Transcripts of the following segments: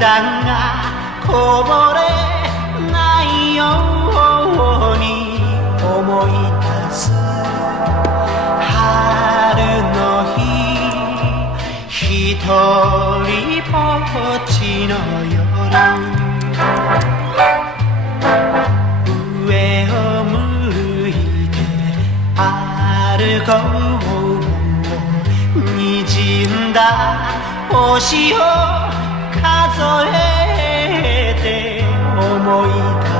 涙がこぼれないように思い出す春の日一人ぼっちの夜上を向いて歩こう滲んだ星を数えて思い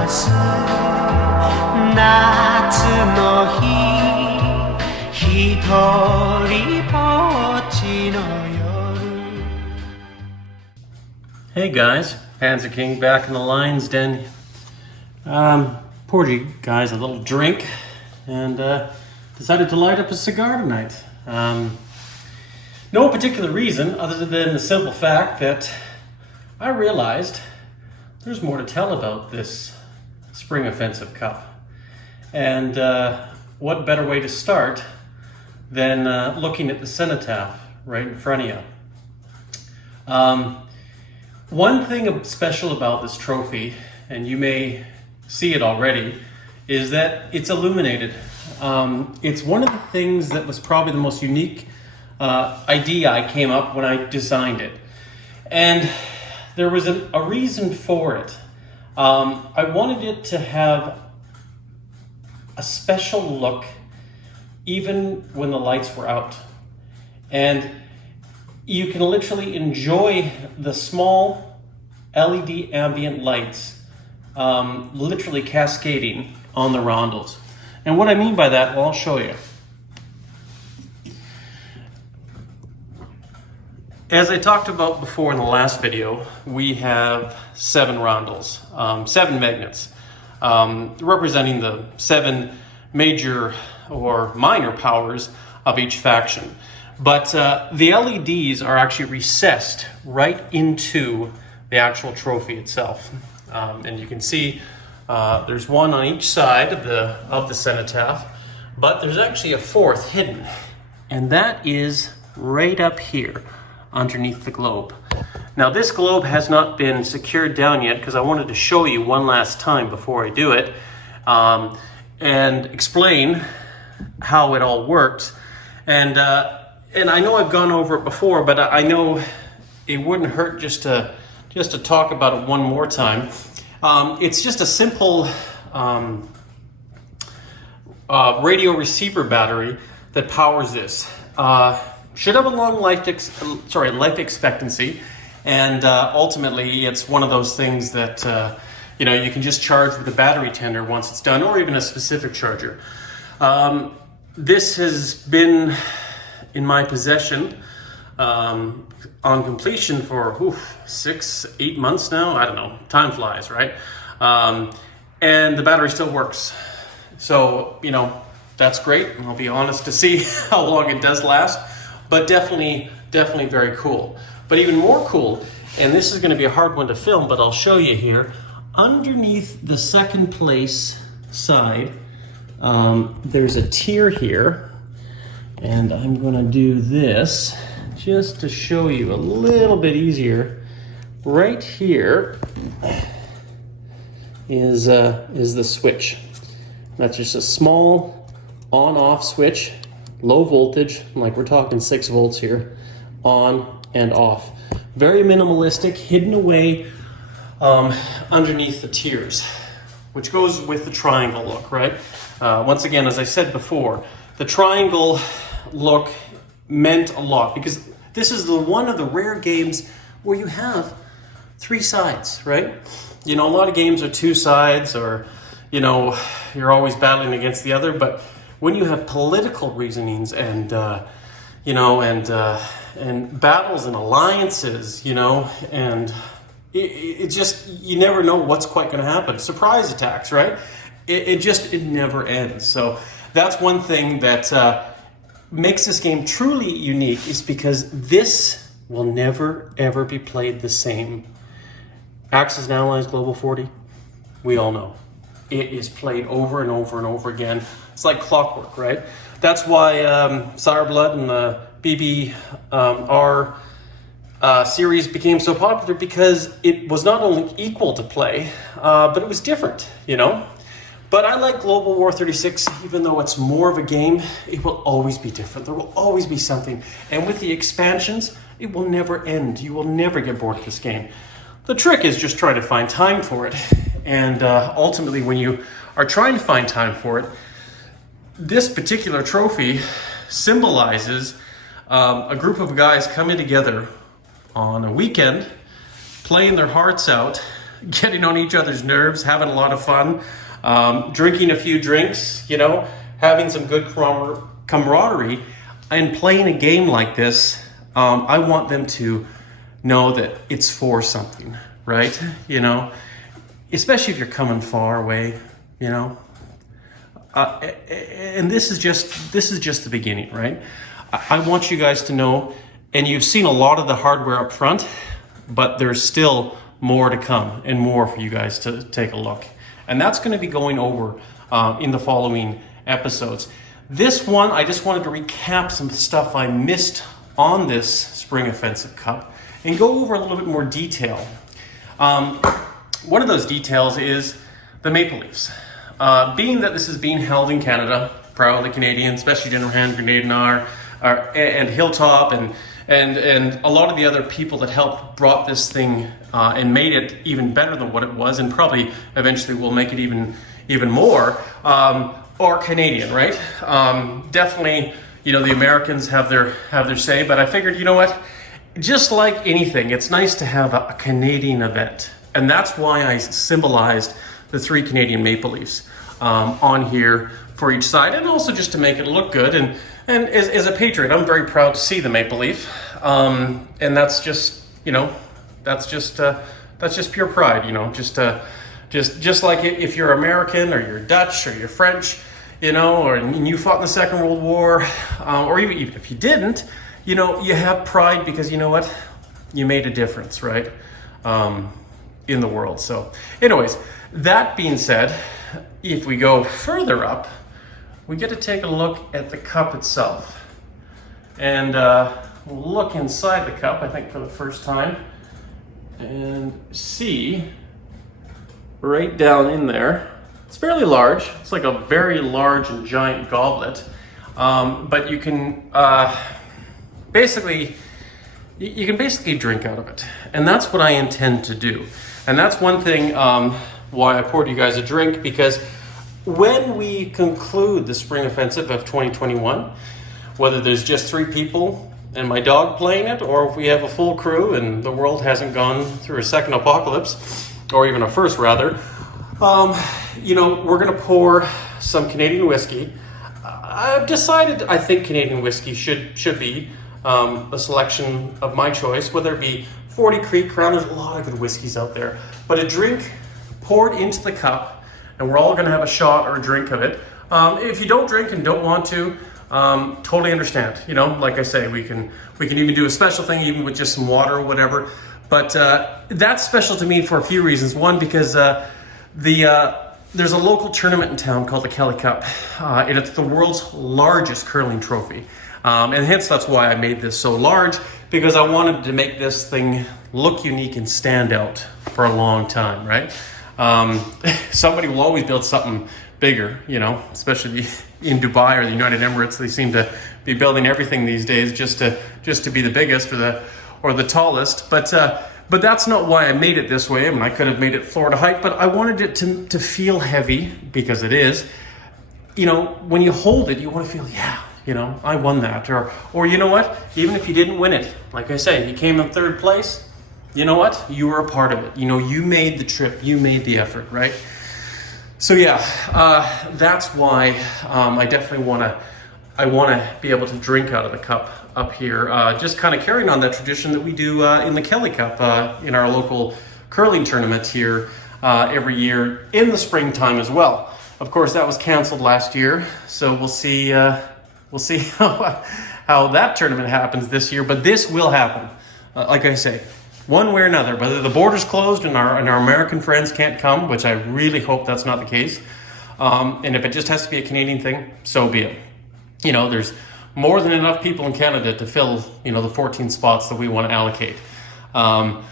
出す夏の日一人ぼっちの夜 Hey guys, Panzer King back in the Lion's Den. Poured you guys a little drink and decided to light up a cigar tonight. No particular reason other than the simple fact that I realized there's more to tell about this Spring Offensive Cup. And what better way to start than looking at the cenotaph right in front of you. One thing special about this trophy, and you may see it already, is that it's illuminated. It's one of the things that was probably the most unique idea I came up when I designed it. And there was a reason for it. I wanted it to have a special look even when the lights were out. And you can literally enjoy the small LED ambient lights literally cascading on the rondels. And what I mean by that, well, I'll show you. As I talked about before in the last video, we have 7 rondels, 7 magnets, representing the 7 major or minor powers of each faction. But the LEDs are actually recessed right into the actual trophy itself. And you can see there's one on each side of the cenotaph, but there's actually a 4th hidden, and that is right up here underneath the globe. Now this globe has not been secured down yet because I wanted to show you one last time before I do it and explain how it all works. And I know I've gone over it before, but I know it wouldn't hurt just to talk about it one more time. It's just a simple radio receiver battery that powers this. Should have a long life expectancy, and ultimately it's one of those things that you can just charge with a battery tender once it's done, or even a specific charger. This has been in my possession on completion for 6-8 months now. I don't know, time flies, right? And the battery still works, so that's great. I'll be honest to see how long it does last. But definitely very cool. But even more cool, and this is going to be a hard one to film, but I'll show you here. Underneath the second place side, there's a tier here, and I'm going to do this just to show you a little bit easier. Right here is the switch. That's just a small on-off switch. Low voltage, like we're talking 6 volts here, on and off. Very minimalistic, hidden away underneath the tiers, which goes with the triangle look, right? Once again, as I said before, the triangle look meant a lot because this is one of the rare games where you have 3 sides, right? A lot of games are 2 sides, or you're always battling against the other, but when you have political reasonings and battles and alliances, and it just, you never know what's quite going to happen. Surprise attacks, right? It never ends. So that's one thing that makes this game truly unique, is because this will never ever be played the same. Axis and Allies Global 40, we all know. It is played over and over and over again. It's like clockwork, right? That's why Sire Blood and the BB are series became so popular because it was not only equal to play, but it was different, you know? But I like Global War 36, even though it's more of a game, it will always be different. There will always be something. And with the expansions, it will never end. You will never get bored of this game. The trick is just trying to find time for it. And ultimately, when you are trying to find time for it, this particular trophy symbolizes a group of guys coming together on a weekend, playing their hearts out, getting on each other's nerves, having a lot of fun, drinking a few drinks, you know, having some good camaraderie, and playing a game like this. I want them to know that it's for something, right? You know, especially if you're coming far away, you know. And this is just the beginning, right? I want you guys to know, and you've seen a lot of the hardware up front, but there's still more to come and more for you guys to take a look. And that's going to be going over in the following episodes. This one, I just wanted to recap some stuff I missed on this Spring Offensive Cup and go over a little bit more detail. One of those details is the Maple Leafs. Being that this is being held in Canada, proudly Canadian, especially General Hand Grenade and Hilltop and a lot of the other people that helped brought this thing and made it even better than what it was, and probably eventually will make it even more, are Canadian, right? Definitely, you know, the Americans have their say, but I figured, you know what? Just like anything, it's nice to have a Canadian event, and that's why I symbolized the 3 Canadian Maple Leafs on here for each side, and also just to make it look good. And as a Patriot, I'm very proud to see the Maple Leaf, and that's just, you know, that's just pure pride, you know, just like if you're American or you're Dutch or you're French, you know, or you fought in the Second World War, or even if you didn't, you know, you have pride because, you know what, you made a difference, right, in the world. So anyways, that being said, if we go further up, we get to take a look at the cup itself. And we'll look inside the cup, I think, for the first time, and see right down in there. It's fairly large. It's like a very large and giant goblet. But you can basically drink out of it. And that's what I intend to do. And that's one thing why I poured you guys a drink, because when we conclude the Spring Offensive of 2021, whether there's just 3 people and my dog playing it, or if we have a full crew and the world hasn't gone through a second apocalypse, or even a first rather, you know, we're going to pour some Canadian whiskey. I've decided I think Canadian whiskey should be a selection of my choice, whether it be 40 Creek, Crown. There's a lot of good whiskeys out there, but a drink poured into the cup, and we're all going to have a shot or a drink of it. If you don't drink and don't want to, totally understand. You know, like I say, we can even do a special thing, even with just some water or whatever. But that's special to me for a few reasons. One, because there's a local tournament in town called the Kelly Cup, and it's the world's largest curling trophy. And hence that's why I made this so large, because I wanted to make this thing look unique and stand out for a long time, right? Somebody will always build something bigger, you know, especially in Dubai or the United Emirates. They seem to be building everything these days just to be the biggest or the tallest. But that's not why I made it this way. I mean, I could have made it Florida height, but I wanted it to feel heavy, because it is. You know, when you hold it, you want to feel, yeah, you know, I won that. Or you know what? Even if you didn't win it, like I say, you came in 3rd place, you know what? You were a part of it. You know, you made the trip, you made the effort, right? So yeah, that's why I definitely want to be able to drink out of the cup up here, just kind of carrying on that tradition that we do in the Kelly Cup in our local curling tournament here every year in the springtime as well. Of course, that was canceled last year, so we'll see how that tournament happens this year. But this will happen, like I say, one way or another. Whether the border's closed and our American friends can't come, which I really hope that's not the case, and if it just has to be a Canadian thing, so be it. You know, there's more than enough people in Canada to fill, you know, the 14 spots that we want to allocate. I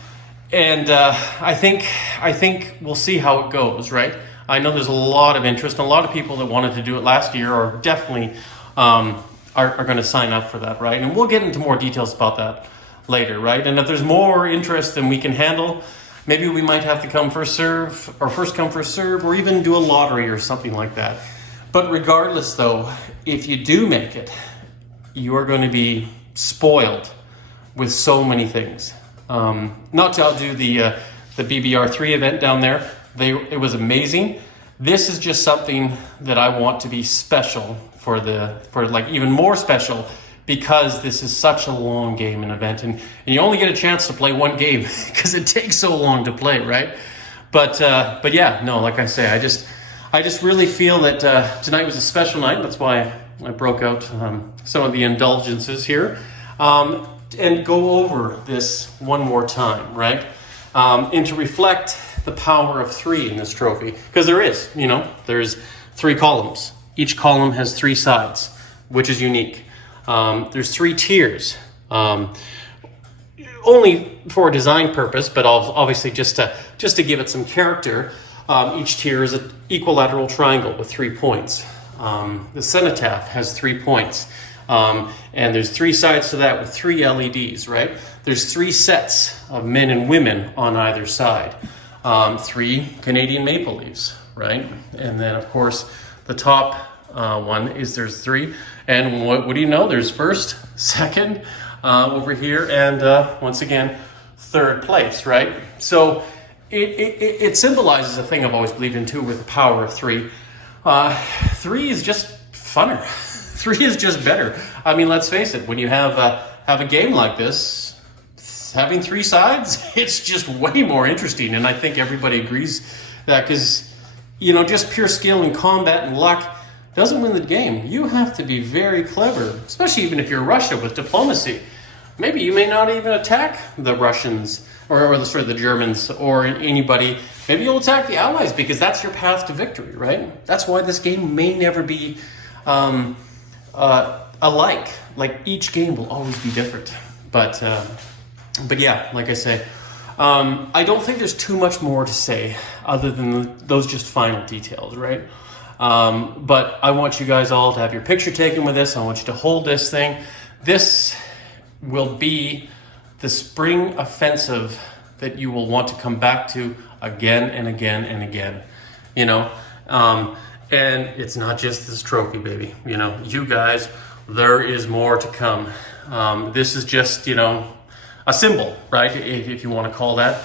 think we'll see how it goes, right? I know there's a lot of interest, and a lot of people that wanted to do it last year are definitely are going to sign up for that, right? And we'll get into more details about that later, right? And if there's more interest than we can handle, maybe we might have to come first serve, or first come first serve, or even do a lottery or something like that. But regardless, though, if you do make it, you are going to be spoiled with so many things. Not to outdo the BBR3 event down there. It was amazing. This is just something that I want to be special for like even more special, because this is such a long game and event, and you only get a chance to play one game because it takes so long to play, right? But yeah, no, like I say, I just really feel that tonight was a special night. That's why I broke out some of the indulgences here, and go over this one more time, right? And to reflect the power of 3 in this trophy, because there's 3 columns. Each column has 3 sides, which is unique. There's 3 tiers, only for a design purpose, but obviously just to give it some character. Each tier is an equilateral triangle with 3 points. The cenotaph has 3 points, and there's 3 sides to that with 3 LEDs, right? There's 3 sets of men and women on either side. 3 Canadian maple leaves, right? And then, of course, the top one is there's 3. And what do you know? There's first, second over here, and once again, third place, right? So it symbolizes a thing I've always believed in too, with the power of 3. 3 is just funner. 3 is just better. I mean, let's face it. When you have a game like this, having 3 sides, it's just way more interesting. And I think everybody agrees that, because just pure skill and combat and luck doesn't win the game. You have to be very clever, especially even if you're Russia with diplomacy. Maybe you may not even attack the Russians or the Germans or anybody. Maybe you'll attack the Allies, because that's your path to victory, right? That's why this game may never be alike. Like, each game will always be different. But yeah, like I say, I don't think there's too much more to say other than those just final details, right? But I want you guys all to have your picture taken with this. I want you to hold this thing. This will be the spring offensive that you will want to come back to again and again and again, and it's not just this trophy, baby. You guys, there is more to come. This is just, a symbol, right? If you want to call that.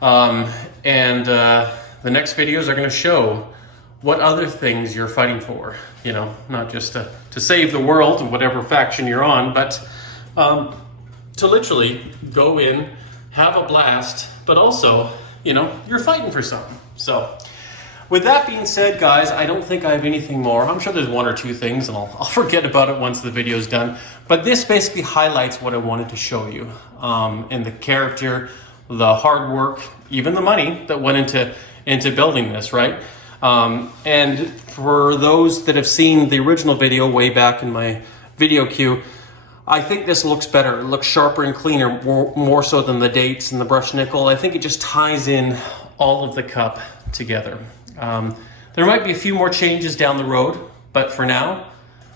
And the next videos are going to show what other things you're fighting for, not just to save the world and whatever faction you're on, but to literally go in, have a blast, but also, you're fighting for something. So with that being said, guys, I don't think I have anything more. I'm sure there's 1 or 2 things, and I'll forget about it once the video's done. But this basically highlights what I wanted to show you, and the character, the hard work, even the money that went into building this, right? And for those that have seen the original video way back in my video queue, I think this looks better. It looks sharper and cleaner, more so than the dates and the brushed nickel. I think it just ties in all of the cup together. There might be a few more changes down the road, but for now,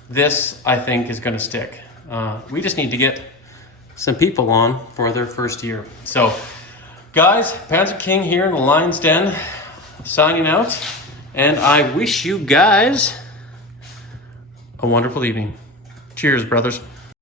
this, I think, is going to stick. We just need to get some people on for their first year. So, guys, Panzer King here in the Lion's Den, signing out, and I wish you guys a wonderful evening. Cheers, brothers.